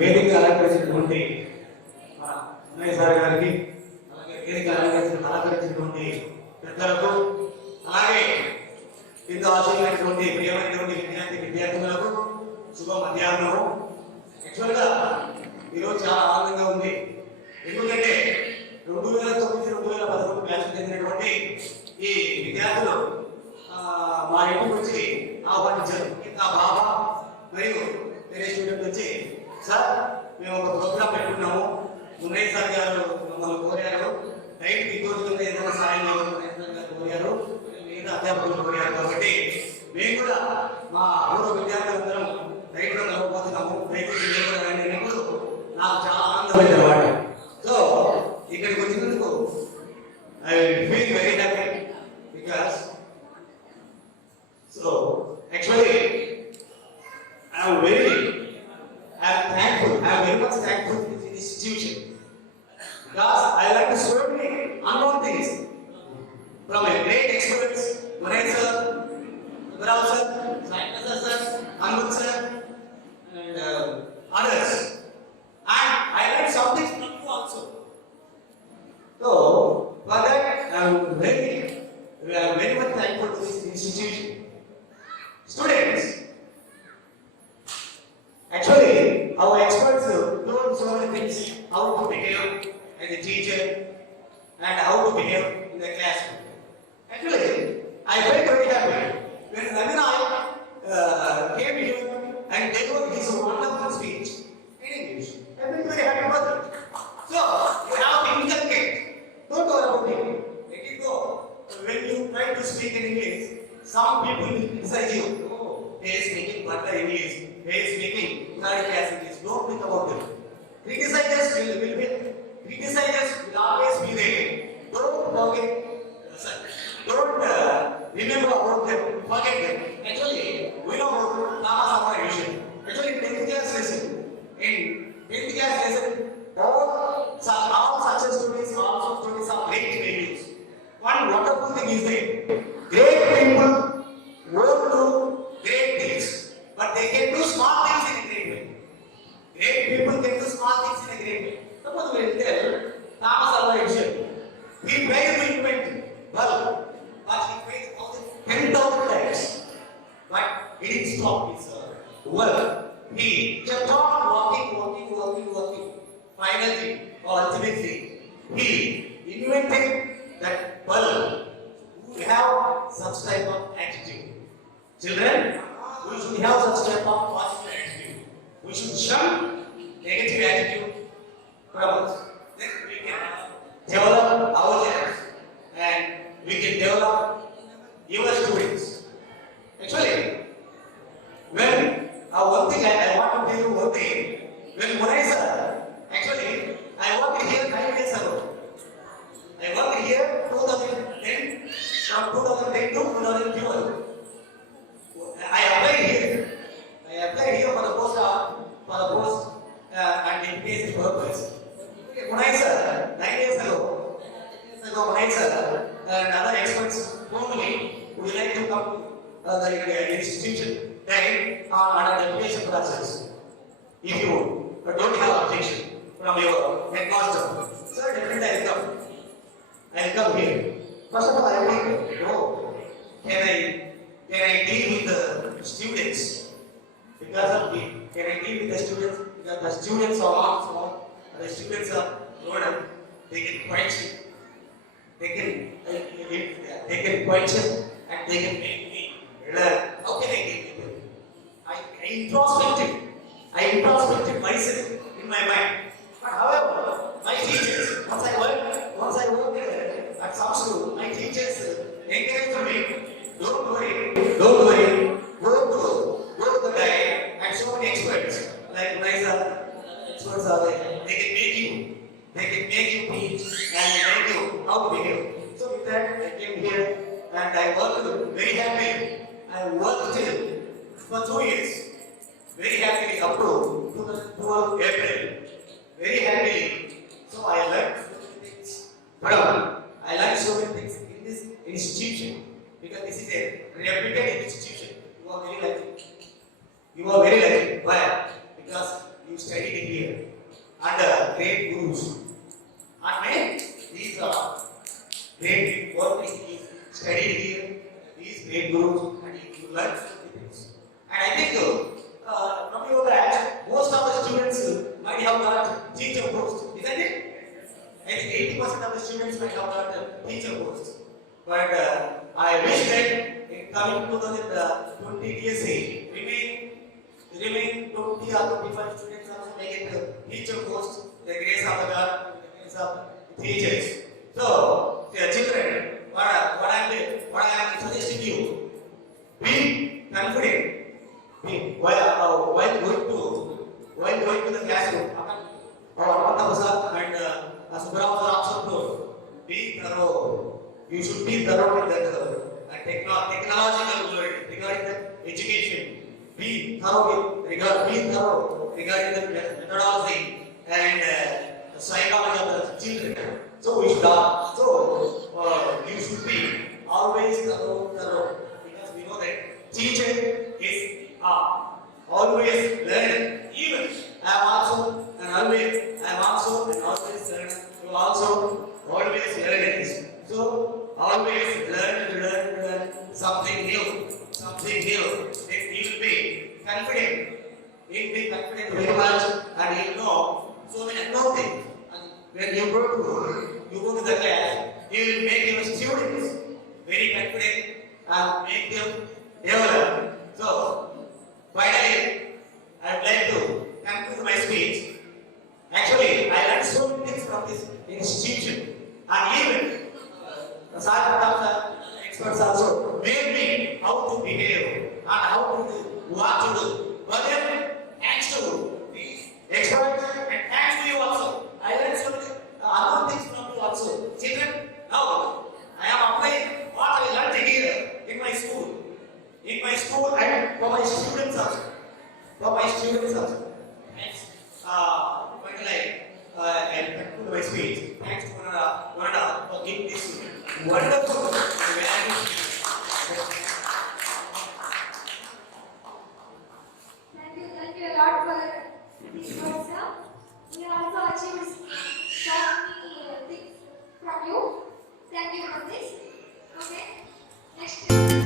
వేదిక అలంకరించినటువంటి మన అన్నయ్య సార్ గారికి, అలాగే వేదిక అలంకరించినటువంటి పెద్దలకు, అలాగే ఇంత ఆశీర్వైనటువంటి ప్రియమైనటువంటి విద్యార్థులకు శుభ మధ్యాహ్నం. యాక్చువల్గా ఈరోజు చాలా ఆనందంగా ఉంది. ఎందుకంటే 2009-2011 బ్యాచ్ చెందినటువంటి ఈ విద్యార్థులు మా ఇంటికి వచ్చి ఆహ్వానించారు. ఇంకా బాబా మరియు వేరే స్టూడెంట్ వచ్చి, సార్ మేము ఒక ప్రోగ్రామ్ పెట్టుకున్నాము, మున్నయ్య సార్ గారు మమ్మల్ని కోరారు, రైట్ ఇంకోటి ఏదైనా సాయం కోరారు, మిగతా అధ్యాపకులు కోరారు, కాబట్టి మేము కూడా మా పూర్వ విద్యార్థులందరం రైట్లో నిలవబోతున్నాము, రైతు నాకు చాలా ఆనందమైన మాట. సో ఇక్కడికి వచ్చినందుకు I feel very happy because so actually I am very much thankful to this institution because I learned so many unknown things from a great experts, Ramesh sir, Ibrahim sir, Sainath sir, Anand sir, and others, and I learned something from you also. So for that I am very much thankful to this institution. Students, actually our experts told so many things, how to behave as a teacher and how to behave in the classroom. Actually, I felt very happy when Ravina came here and delivered his wonderful speech in English. I felt very happy about it. So, you have to inculcate. Don't worry about it. Let it go. When you try to speak in English, some people will criticize you. Oh, he is speaking butter English. He is speaking third class English. Don't think about them. Criticizers will always be there. Don't forget. Don't remember about them. Forget them. Actually, we know about Lama vision. Actually, in 10th class lesson, all such students also students are great values. One wonderful thing is that great people won't do great things, but they can do small things in a great way. Great people can do small things in a great way. Suppose we tell Thomas Alva Edison, he tried to invent bulb, but he tried 10,000 times, but he didn't stop his work. He kept on working. Finally, or ultimately, he invented that bulb. We have such type of attitude. Children, we should have such type of positive attitude. We should shun negative attitude from us. Then we can develop ourselves and we can develop your students. Actually, when one thing I want to tell you one thing. When Moraisa, actually, I worked here 9 years ago. I worked here 2010, from 2010 to 2012. I applied here for the post and education purpose. Moraisa, 9 years ago, Moraisa and other experts told me, would you like to come to the institution on an education process? If you don't have objection from your headmaster, sir, definitely I will come here. First of all, I will know, can I deal with the students? Because of me, can I deal with the students? Because the students are not small, the students are grown up, they can question, they can question and they can make me learn. How can I deal with them? I introspected myself in my mind. But however, my teachers, once I worked at some school, my teachers encouraged me, don't worry, go to the guy, and so many experts, like Raisa, experts are there, they can make you teach and make you how to behave. So with that, I came here and I worked very happy. I worked for 2 years. Very happily up to 12 April. Very happily. So I learned so many things. Madam, I learned so many things in this institution because this is a reputed institution. You are very lucky. Why? Because you studied here. and great gurus. And when these great work is studied here, these great gurus, and you learn things. And I think from your batch, most of the students might have got teacher post, isn't it? I think 80% of the students might have got a teacher post. But I wish that in coming 2020 DSA, remain 20 or 25 students also may get a teacher post, the grace of the God, the grace of the teachers. So, children, what I am suggesting you, be confident. While going to the classroom, and Subram's also told, be thorough. You should be thorough in that technological world regarding the education. Be thorough regarding the methodology and the psychology of the children. So we should you should be always thorough because we know that teacher is always learning. Even I am also always learning. You also always learning. So always learn something new. Then you will be confident. You will be confident very much, and you know so many unknown things. And when you go to the class, you will make your students very confident and make them develop. So finally, I would like to conclude my speech. Actually, I learned so many things from this institution, and even the experts also made me how to behave and how to do, what to do. But then, thanks to these experts and thanks to you also, I learned so many other things from you also. Children, now I am applying what I learned here in my school. And for my students also. Thanks. Finally, I conclude my speech. Thanks to Varada for giving this wonderful value. Thank you a lot for this words, sir. We also achieved so many things from you. Thank you for this. Okay. Next.